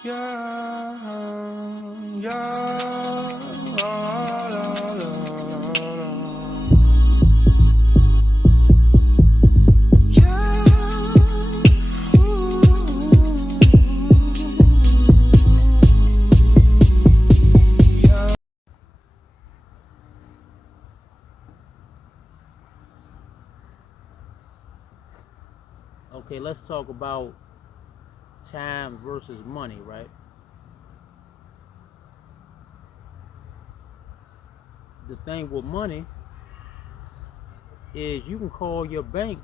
Yeah, yeah, la, la, la, la. Yeah, ooh, yeah. Okay, let's talk about time versus money, right? The thing with money is you can call your bank,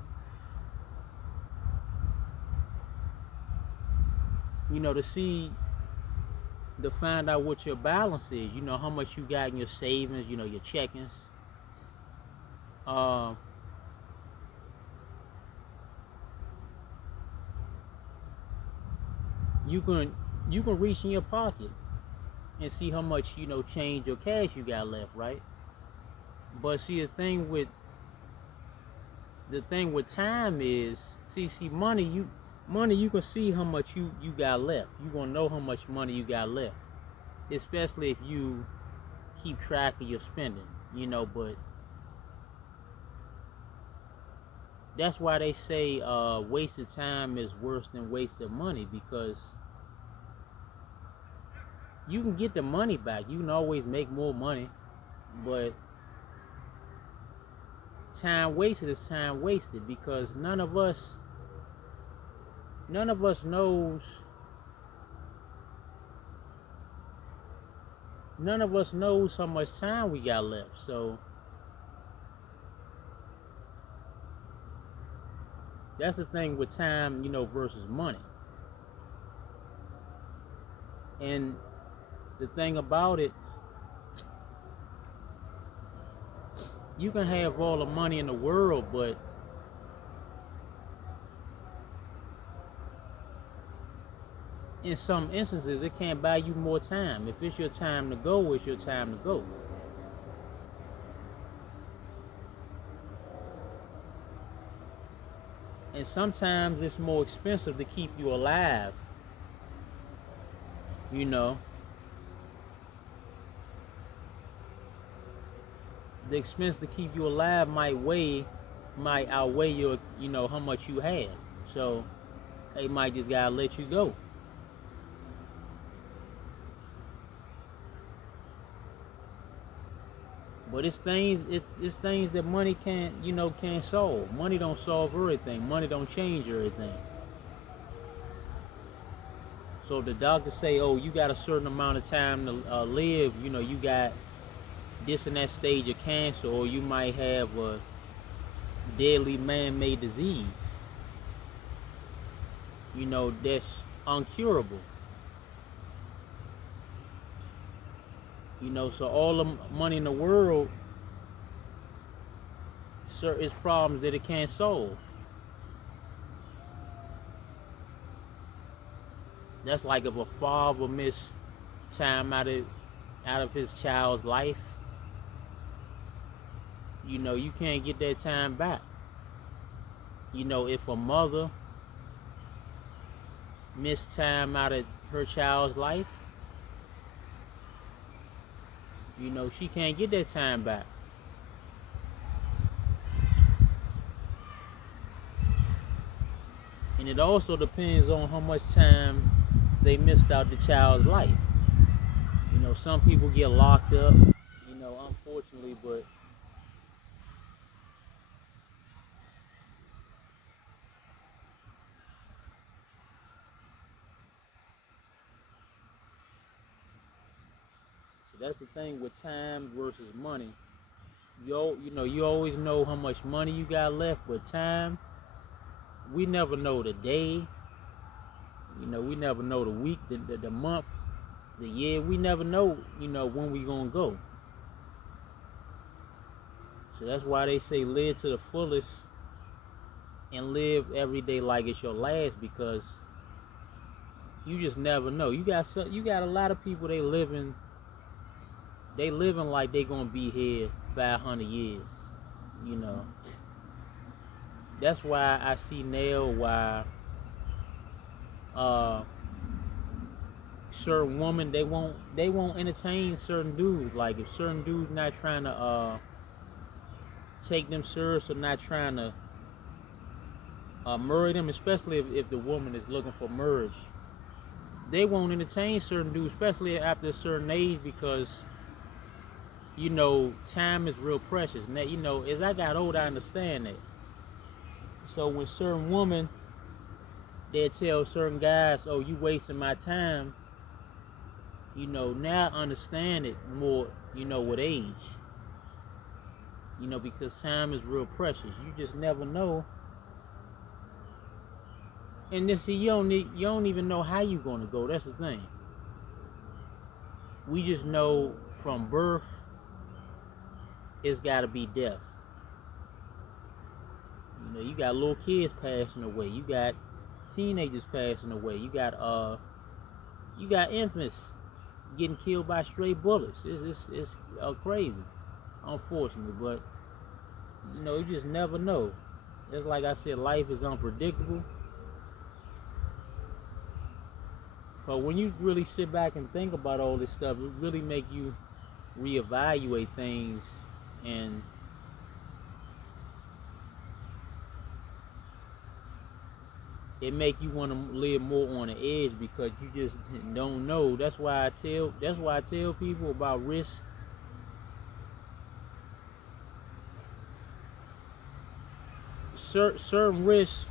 to find out what your balance is, how much you got in your savings, your checkings. Uh, you can you can reach in your pocket and see how much, change or cash you got left, right? But see the thing with time is, see money you can see how much you got left. You gonna know how much money you got left, especially if you keep track of your spending, but that's why they say wasted time is worse than wasted money, because you can get the money back. You can always make more money, but time wasted is time wasted, because none of us knows how much time we got left. So that's the thing with time, versus money. And the thing about it, you can have all the money in the world, but in some instances it can't buy you more time. If it's your time to go, it's your time to go. And sometimes it's more expensive to keep you alive. You know, the expense to keep you alive might outweigh your, how much you have. So they might just gotta let you go. But it's things that money can't solve. Money don't solve everything. Money don't change everything. So the doctor say, oh, you got a certain amount of time to live. You got this and that stage of cancer, or you might have a deadly man-made disease. That's uncurable. So all the money in the world, sir, is problems that it can't solve. That's like if a father missed time out of his child's life. You can't get that time back. If a mother missed time out of her child's life, she can't get that time back. And it also depends on how much time they missed out the child's life. Some people get locked up, unfortunately, but so that's the thing with time versus money. You always know how much money you got left, but time, we never know the day. We never know the week, the month, the year. We never know, when we gonna go. So that's why they say live to the fullest and live every day like it's your last, because you just never know. You got a lot of people, they living like they gonna be here 500 years. You know, that's why I see now why certain woman, they won't entertain certain dudes. Like if certain dudes not trying to take them serious or not trying to marry them, especially if the woman is looking for marriage, they won't entertain certain dudes, especially after a certain age, because time is real precious. And that, as I got older, I understand that. So when certain women, they tell certain guys, "Oh, you wasting my time," now I understand it more, with age. Because time is real precious. You just never know. And then see, you don't even know how you're gonna go. That's the thing. We just know from birth, it's gotta be death. You got little kids passing away. You got teenagers passing away. You got infants getting killed by stray bullets. It's crazy, unfortunately. But you just never know. It's like I said, life is unpredictable. But when you really sit back and think about all this stuff, it really make you reevaluate things, and it make you want to live more on the edge, because you just don't know. That's why I tell people about risk. Certain risks,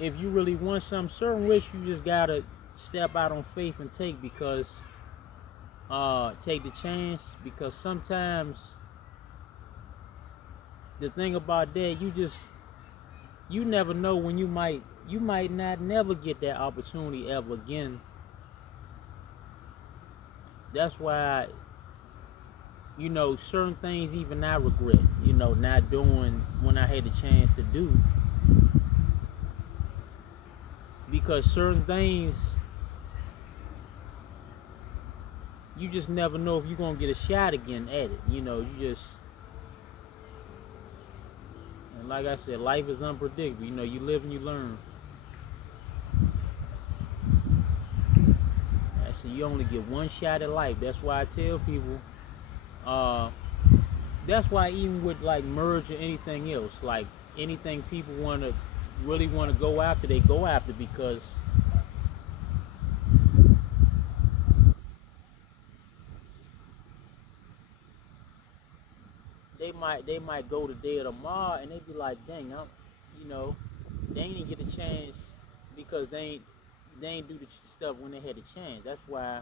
if you really want something, certain risks you just gotta step out on faith and take, because take the chance, because sometimes the thing about that, you never know when you might not never get that opportunity ever again. That's why certain things even I regret, not doing when I had the chance to do, because certain things you just never know if you're gonna get a shot again at it. And like I said, life is unpredictable. You live and you learn. So you only get one shot at life. That's why I tell people, that's why even with like merge or anything else, like anything people really want to go after, they go after, because they might go today or tomorrow, and they be like, dang, they ain't even get a chance, because they ain't do the stuff when they had a chance. That's why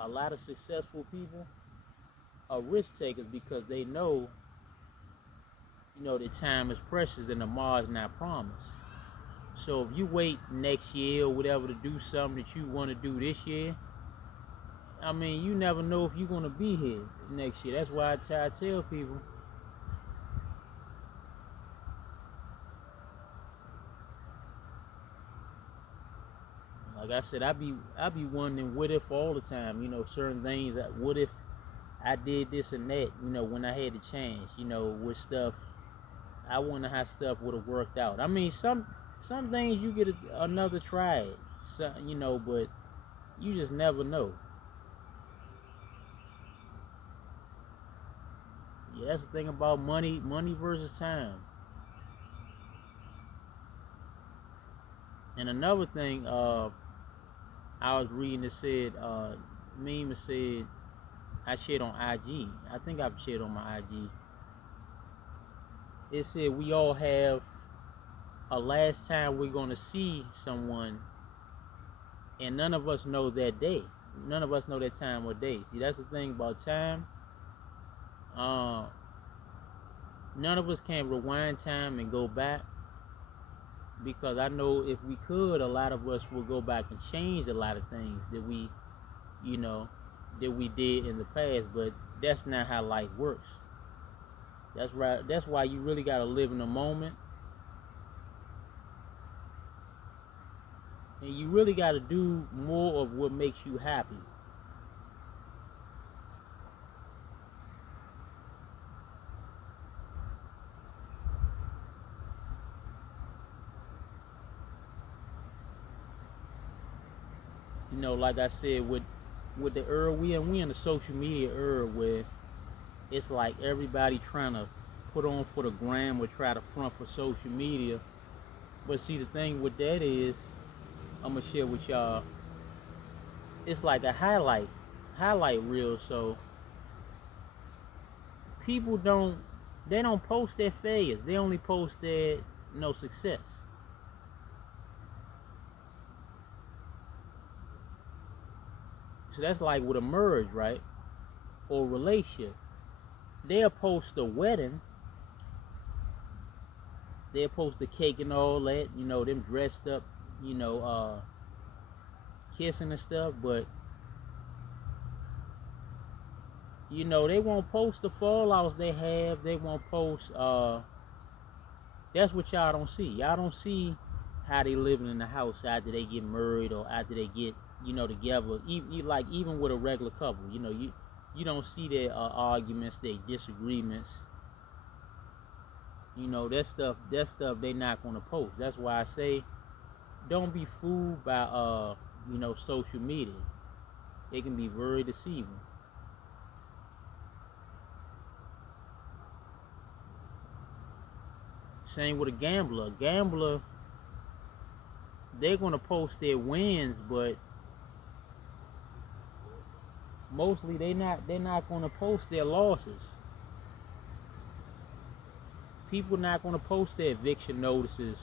a lot of successful people are risk takers, because they know that time is precious and tomorrow is not promised. So if you wait next year or whatever to do something that you want to do this year, I mean, you never know if you're going to be here next year. That's why I try to tell people, like I said, I be wondering what if all the time, certain things, that what if I did this and that, when I had the chance, with stuff. I wonder how stuff would have worked out. I mean, some things you get another try at, but you just never know. Yeah, that's the thing about money versus time. And another thing, I was reading, it said, meme said, I shared on IG. I think I've shared on my IG. It said we all have a last time we're gonna see someone, and none of us know that day. None of us know that time or day. See, that's the thing about time. None of us can rewind time and go back, because I know if we could, a lot of us will go back and change a lot of things that we did in the past. But that's not how life works. That's right. That's why you really gotta live in the moment, and you really gotta do more of what makes you happy. like I said, with the era we in the social media era where it's like everybody trying to put on for the gram or try to front for social media. But see, the thing with that is, I'm gonna share with y'all. It's like a highlight reel. So people don't post their failures. They only post their success. So that's like with a marriage, right? Or a relationship. They'll post a wedding. They'll post the cake and all that. Them dressed up. Kissing and stuff. But they won't post the fallouts they have. They won't post. That's what y'all don't see. Y'all don't see how they living in the house after they get married or after they get together. Even with a regular couple, you don't see their arguments, their disagreements. That stuff they not gonna post. That's why I say don't be fooled by social media. It can be very deceiving. Same with a gambler. A gambler, they're gonna post their wins, but mostly they're not gonna post their losses. People not gonna post their eviction notices.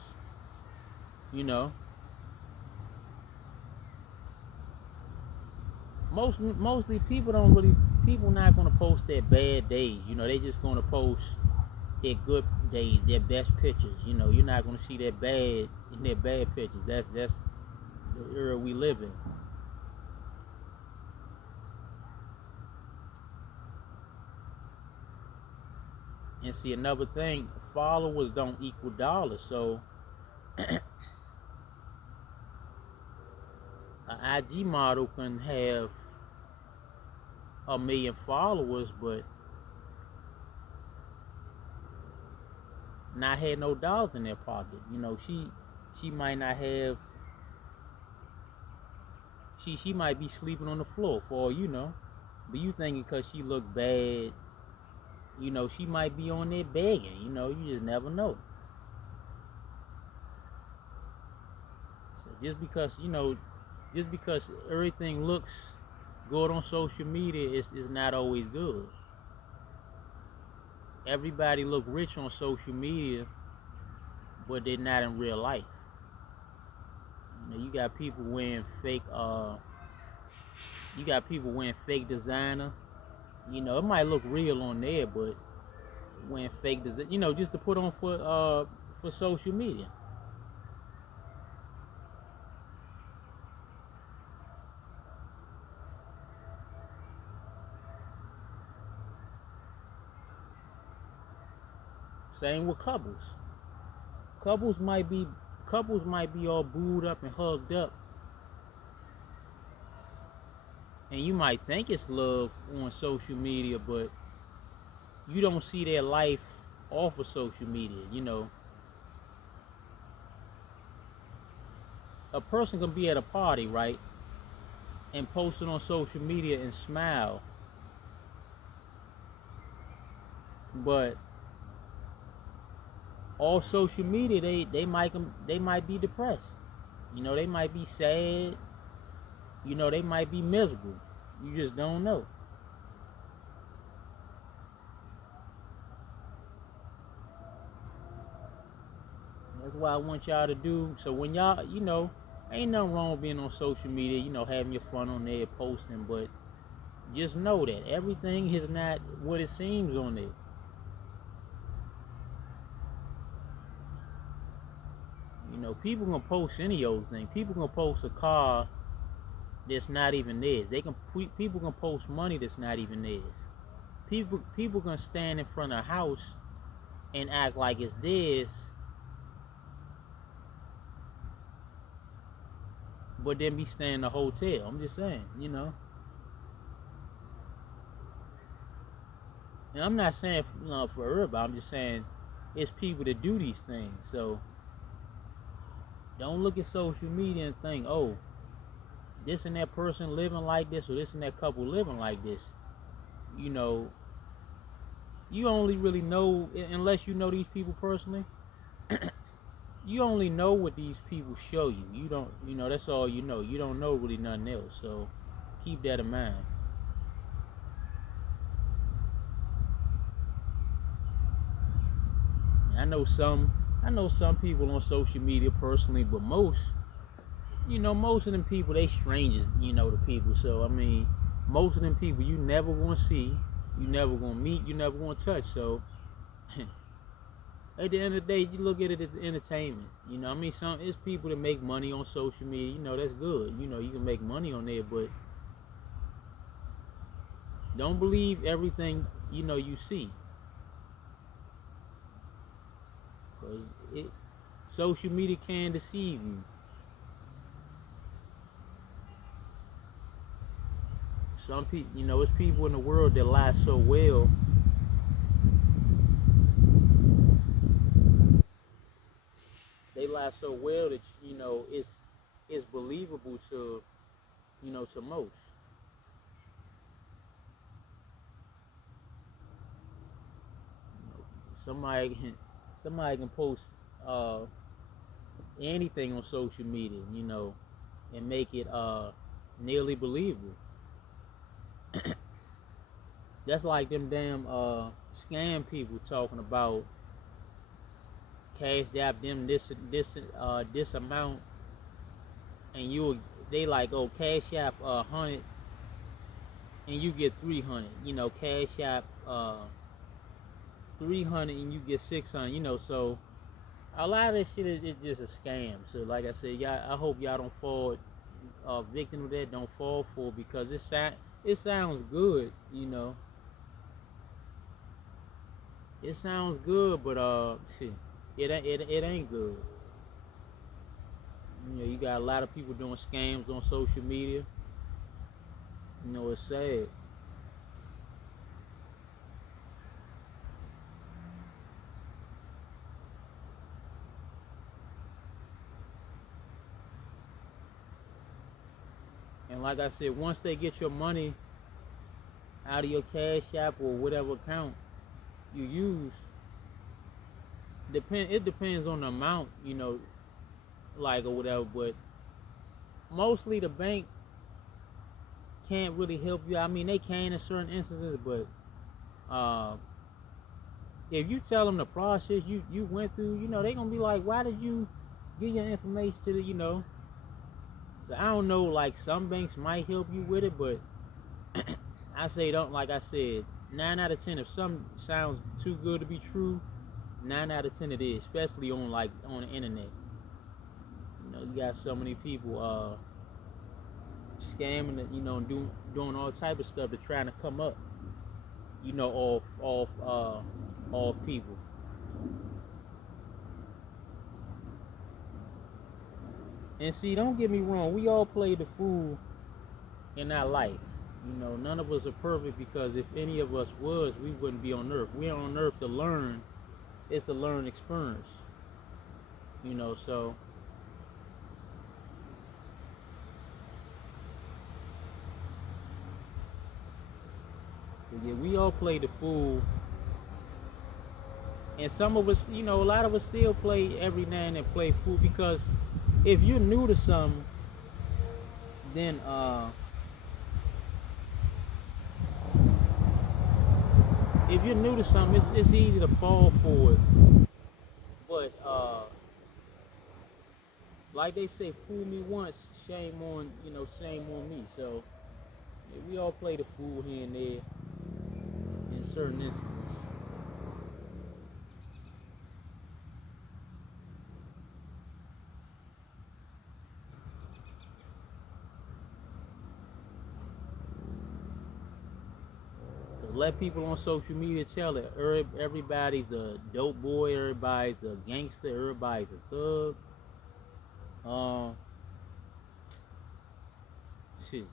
Mostly people not gonna post their bad days. They just gonna post their good days, their best pictures. You're not gonna see their bad pictures. That's the era we live in. And see, another thing, followers don't equal dollars. So an IG model can have 1 million followers, but not had no dollars in their pocket. She might not have. She might be sleeping on the floor for all you know, but you thinking because she look bad, she might be on there begging. You just never know. So just because everything looks good on social media is not always good. Everybody look rich on social media, but they're not in real life. You got people wearing fake. You got people wearing fake designer. It might look real on there, but wearing fake design. Just to put on for social media. Same with couples. Couples might be all booed up and hugged up, and you might think it's love on social media, but you don't see their life off of social media. A person can be at a party, right, and post it on social media and smile, but all social media they might be depressed. They might be sad. They might be miserable. You just don't know. That's why I want y'all to do. So when y'all, ain't nothing wrong with being on social media, having your fun on there, posting, but just know that everything is not what it seems on there. People gonna post any old thing. People gonna post a car that's not even theirs. People gonna post money that's not even theirs. People gonna stand in front of a house and act like it's theirs, but then be staying in a hotel. I'm just saying, And I'm not saying for everybody. I'm just saying it's people that do these things. So don't look at social media and think, oh, this and that person living like this, or this and that couple living like this. You know, you only really know, unless you know these people personally, you only know what these people show you. You don't, that's all you know. You don't know really nothing else. So keep that in mind. I know some people on social media personally, but most of them people, they strangers, to people. So I mean, most of them people you never gonna see, you never gonna meet, you never gonna touch. So at the end of the day, you look at it as entertainment. I mean, it's people that make money on social media. That's good. You can make money on there, but don't believe everything you see, because social media can deceive you. Some people, it's people in the world that lie so well. They lie so well that it's believable to to most. Somebody somebody can post uh, anything on social media, and make it nearly believable. That's like them damn scam people talking about cash app them this amount, and they like, oh, cash app 100 and you get 300. Cash app 300 and you get 600. So a lot of this shit is just a scam. So like I said, y'all, I hope y'all don't fall victim of that. Don't fall for it, because it sounds good. It sounds good, but shit, it ain't good. You got a lot of people doing scams on social media. It's sad. And like I said, once they get your money out of your Cash App or whatever account you use, it depends on the amount, like, or whatever. But mostly the bank can't really help you. I mean, they can in certain instances, but uh, if you tell them the process you went through, they gonna be like, why did you give your information to the. So I don't know, like, some banks might help you with it, but I say don't. Like I said, 9 out of 10, if something sounds too good to be true, 9 out of 10 it is, especially on the internet. You got so many people scamming, doing all type of stuff to trying to come up, off people. And see, don't get me wrong, we all play the fool in our life. None of us are perfect, because if any of us was, we wouldn't be on earth. We're on earth to learn. It's a learning experience. So yeah, we all play the fool. And some of us, a lot of us still play every now and then, play fool, because if you're new to something, then if you're new to something, it's easy to fall for it. But like they say, fool me once, shame on me. So yeah, we all play the fool here and there in certain instances. So let people on social media tell it. Everybody's a dope boy, everybody's a gangster, everybody's a thug. Um, shit,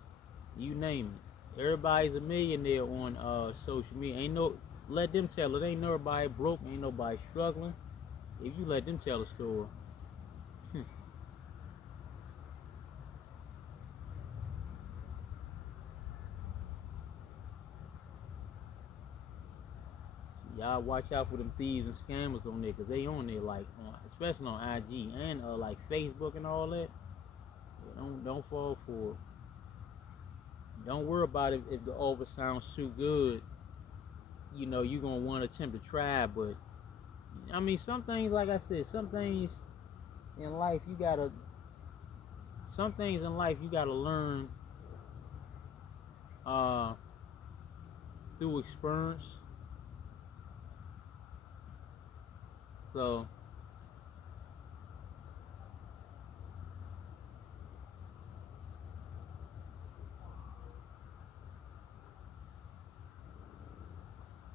you name it. Everybody's a millionaire on social media. Let them tell it. Ain't nobody broke, ain't nobody struggling. If you let them tell a story. Y'all watch out for them thieves and scammers on there, cause they on there like, especially on IG and like Facebook and all that. Don't fall for it. Don't worry about it if the offer sounds too good. You know you gonna want to attempt to try, but I mean some things, like I said, some things in life you gotta. Some things in life you gotta learn uh, through experience. So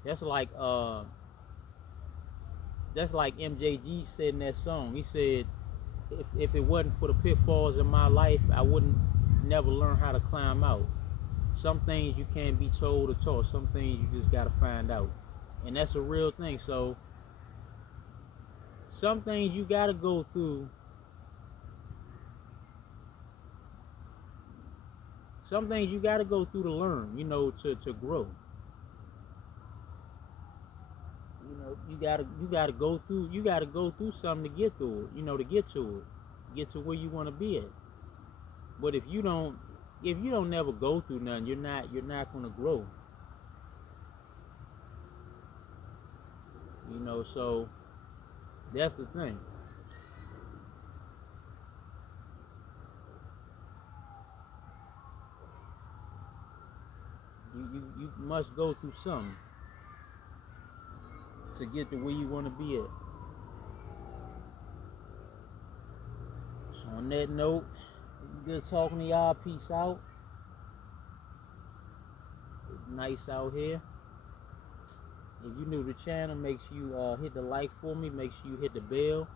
that's like uh that's like MJG said in that song. He said, if it wasn't for the pitfalls in my life, I wouldn't never learn how to climb out. Some things you can't be told or taught. Some things you just gotta find out, and that's a real thing. So some things you gotta go through. Some things you gotta go through to learn. You know, to grow. You know, you gotta go through something to get through it. You know, to get to it, get to where you want to be at. But if you don't never go through nothing, you're not gonna grow. You know, so that's the thing. You must go through something to get to where you want to be at. So on that note, good talking to y'all. Peace out. It's nice out here. If you're new to the channel, make sure you hit the like for me. Make sure you hit the bell.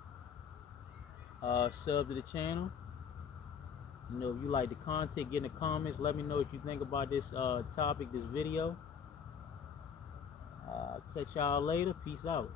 Sub to the channel. You know, if you like the content, get in the comments. Let me know what you think about this topic, this video. Catch y'all later. Peace out.